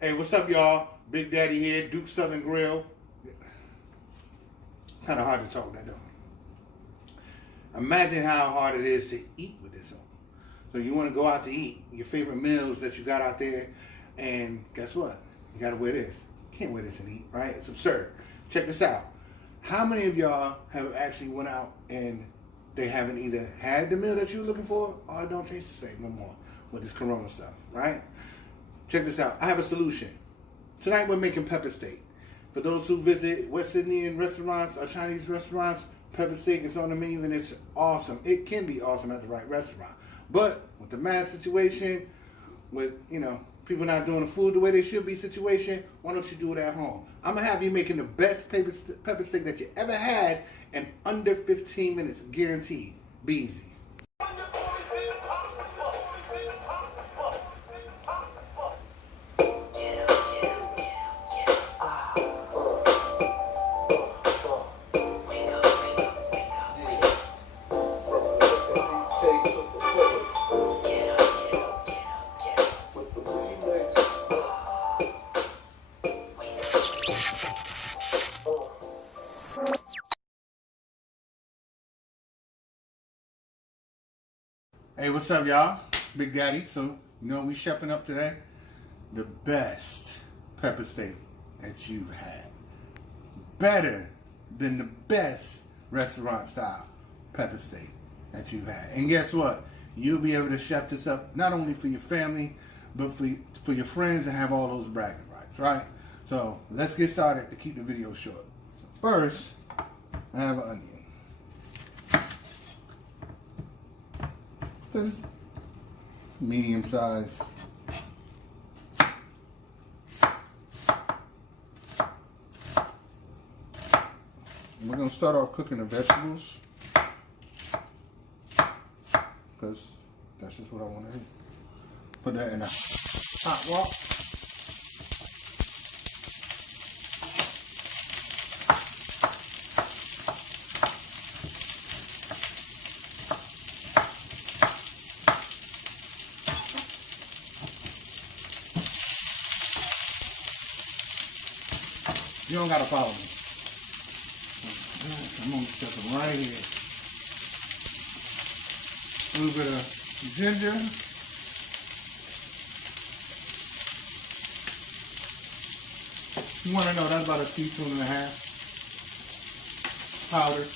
Hey, what's up, y'all? Big Daddy here, Duke Southern Grill. Kind of hard to talk that, though. Imagine how hard it is to eat with this on. So you want to go out to eat your favorite meals that you got out there, and guess what? You got to wear this. You can't wear this and eat, right? It's absurd. Check this out. How many of y'all have actually went out and they haven't either had the meal that you were looking for, or it don't taste the same no more with this Corona stuff, right? Check this out. I have a solution. Tonight we're making pepper steak. For those who visit West Indian restaurants or Chinese restaurants, pepper steak is on the menu and it's awesome. It can be awesome at the right restaurant. But with the mass situation, with, people not doing the food the way they should be situation, why don't you do it at home? I'm going to have you making the best pepper steak that you ever had in under 15 minutes, guaranteed. Be easy. Hey, what's up, y'all? Big Daddy. So, we chefing up today the best pepper steak that you've had. Better than the best restaurant style pepper steak that you've had. And guess what? You'll be able to chef this up not only for your family, but for your friends and have all those bragging rights, right? So, let's get started to keep the video short. So first, I have an onion. So just medium size. We're going to start off cooking the vegetables because that's just what I want to do. Put that in a hot wok. You don't gotta follow me. I'm gonna step it right here. A little bit of ginger. You wanna know that's about a teaspoon and a half. Powder.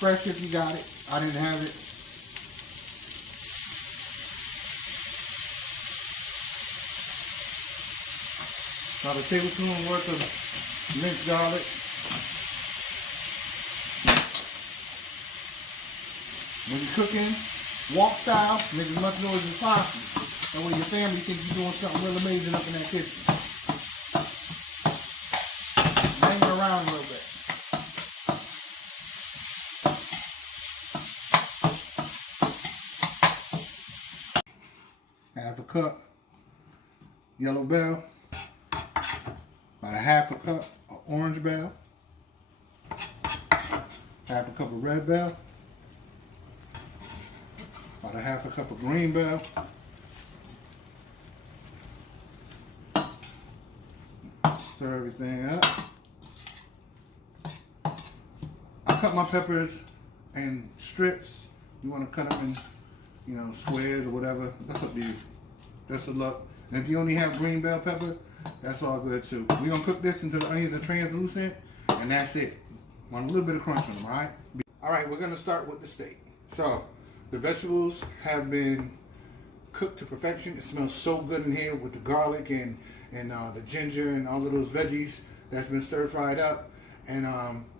Fresh if you got it. I didn't have it. About a tablespoon worth of minced garlic. When you're cooking, walk style, make as much noise as possible. That way your family thinks you're doing something real amazing up in that kitchen. Bang it around a little bit. Half a cup yellow bell. About a half a cup of orange bell, half a cup of red bell, about a half a cup of green bell, stir everything up. I cut my peppers in strips. You want to cut them in, squares or whatever. That's up to you. Just a look. And if you only have green bell pepper, that's all good too. We're going to cook this until the onions are translucent, and that's it. Want a little bit of crunch on them, all right? All right, we're going to start with the steak. So, the vegetables have been cooked to perfection. It smells so good in here with the garlic and the ginger and all of those veggies that's been stir-fried up. And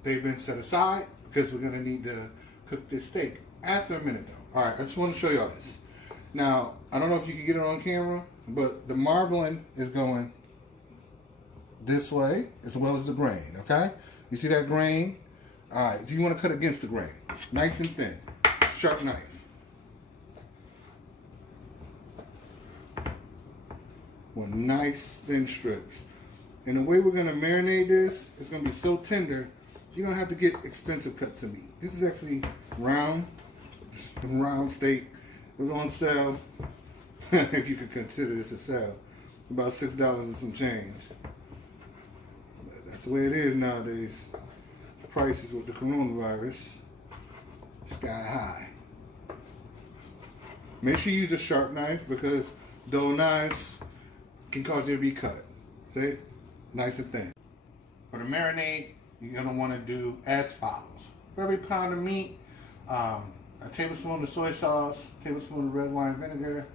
they've been set aside because we're going to need to cook this steak after a minute, though. All right, I just want to show y'all this. Now, I don't know if you can get it on camera, but the marbling is going this way as well as the grain, okay? You see that grain? All right, do you want to cut against the grain? Nice and thin. Sharp knife. With nice thin strips. And the way we're going to marinate this, it's going to be so tender, you don't have to get expensive cuts of meat. This is actually round steak. It was on sale, if you could consider this a sale. About $6 and some change. But that's the way it is nowadays. Prices with the coronavirus, sky high. Make sure you use a sharp knife because dull knives can cause you to be cut. See? Nice and thin. For the marinade, you're going to want to do as follows. For every pound of meat, a tablespoon of soy sauce, a tablespoon of red wine vinegar,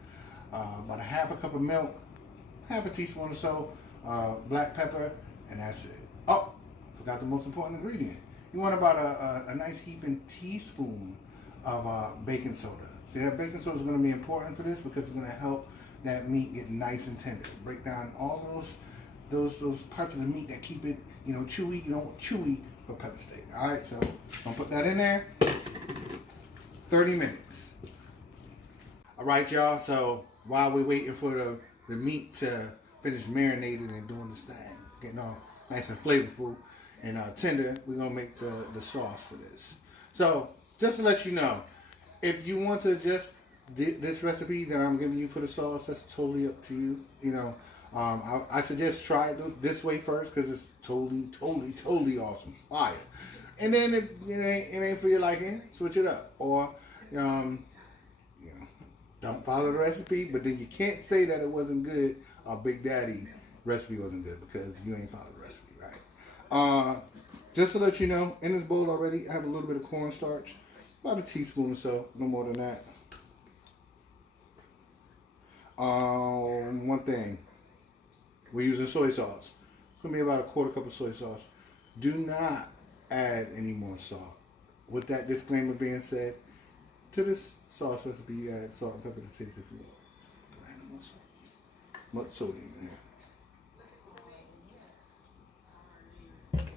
about a half a cup of milk, half a teaspoon or so black pepper, and that's it. Oh, forgot the most important ingredient. You want about a nice heaping teaspoon of baking soda. See, that baking soda is going to be important for this because it's going to help that meat get nice and tender. Break down all those parts of the meat that keep it, chewy. You don't want chewy for pepper steak. All right, so I'm gonna put that in there. 30 minutes. All right, y'all. So while we're waiting for the meat to finish marinating and doing this thing, getting all nice and flavorful and tender, we're gonna make the sauce for this. So just to let you know, if you want to just this recipe that I'm giving you for the sauce, that's totally up to you. I suggest try it this way first because it's totally awesome. It's fire. And then if it ain't for your liking, switch it up. Or, don't follow the recipe, but then you can't say that it wasn't good or Big Daddy recipe wasn't good because you ain't followed the recipe, right? Just to let you know, in this bowl already, I have a little bit of cornstarch, about a teaspoon or so, no more than that. One thing, we're using soy sauce. It's gonna be about a quarter cup of soy sauce. Do not add any more salt. With that disclaimer being said, to this sauce recipe, you add salt and pepper to taste if you will. Go add more salt. Much sodium in here.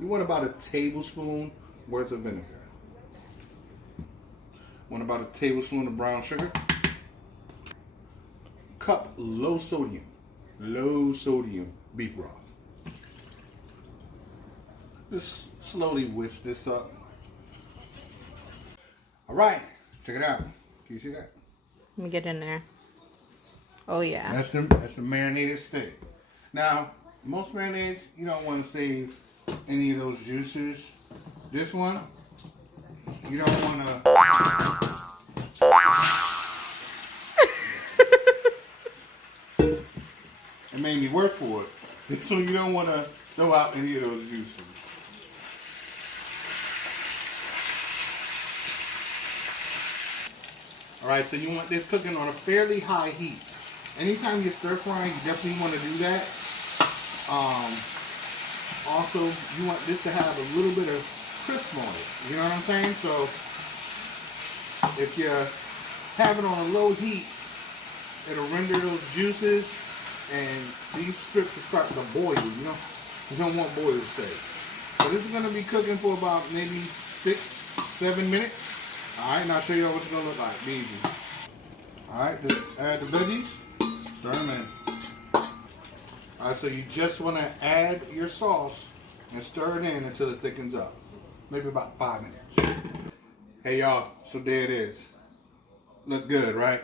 You want about a tablespoon worth of vinegar. Want about a tablespoon of brown sugar. Cup low sodium beef broth. Just slowly whisk this up. All right, check it out. Can you see that? Let me get in there. Oh yeah. That's the marinated steak. Now, most marinades, you don't want to save any of those juices. This one, you don't want to. It made me work for it. This one, you don't want to throw out any of those juices. All right, so you want this cooking on a fairly high heat. Anytime you're stir frying, you definitely want to do that. Also, you want this to have a little bit of crisp on it. You know what I'm saying? So if you have it on a low heat, it'll render those juices and these strips will start to boil. You don't want boiled steak. So this is going to be cooking for about maybe 6-7 minutes. Alright, now I'll show you what it's going to look like. Be easy. Alright, just add the veggies. Stir them in. Alright, so you just want to add your sauce and stir it in until it thickens up. Maybe about 5 minutes. Hey y'all, so there it is. Look good, right?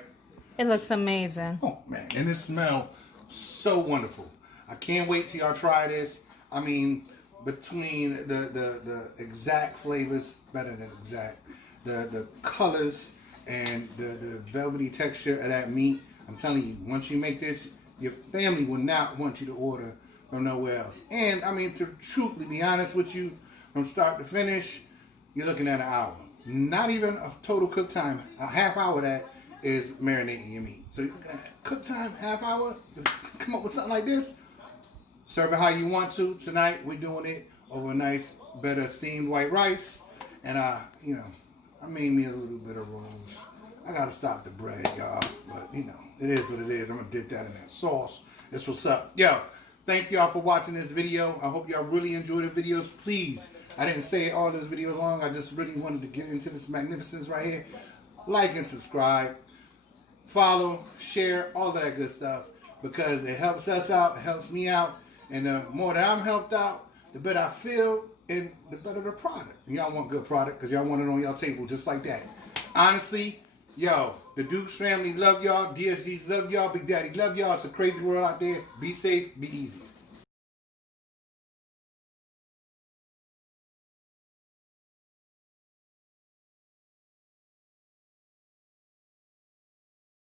It looks amazing. Oh man, and it smells so wonderful. I can't wait till y'all try this. I mean, between the exact flavors, better than exact, the colors and the velvety texture of that meat, I'm telling you, once you make this, your family will not want you to order from nowhere else. And I mean, to truthfully be honest with you, from start to finish, you're looking at an hour. Not even a total cook time. A half hour of that is marinating your meat. So cook time, half hour, come up with something like this. Serve it how you want to. Tonight we're doing it over a nice, better steamed white rice. And I made me a little bit of rolls. I gotta stop the bread, y'all. But it is what it is. I'm gonna dip that in that sauce. That's what's up. Yo, thank y'all for watching this video. I hope y'all really enjoyed the videos. Please, I didn't say all this video long. I just really wanted to get into this magnificence right here. Like and subscribe. Follow, share, all that good stuff. Because it helps us out, it helps me out. And the more that I'm helped out, the better I feel and the better the product. And y'all want good product because y'all want it on y'all table just like that. Honestly, Yo, the Dukes family love y'all. DSGs love y'all. Big Daddy love y'all. It's a crazy world out there. Be safe. Be easy.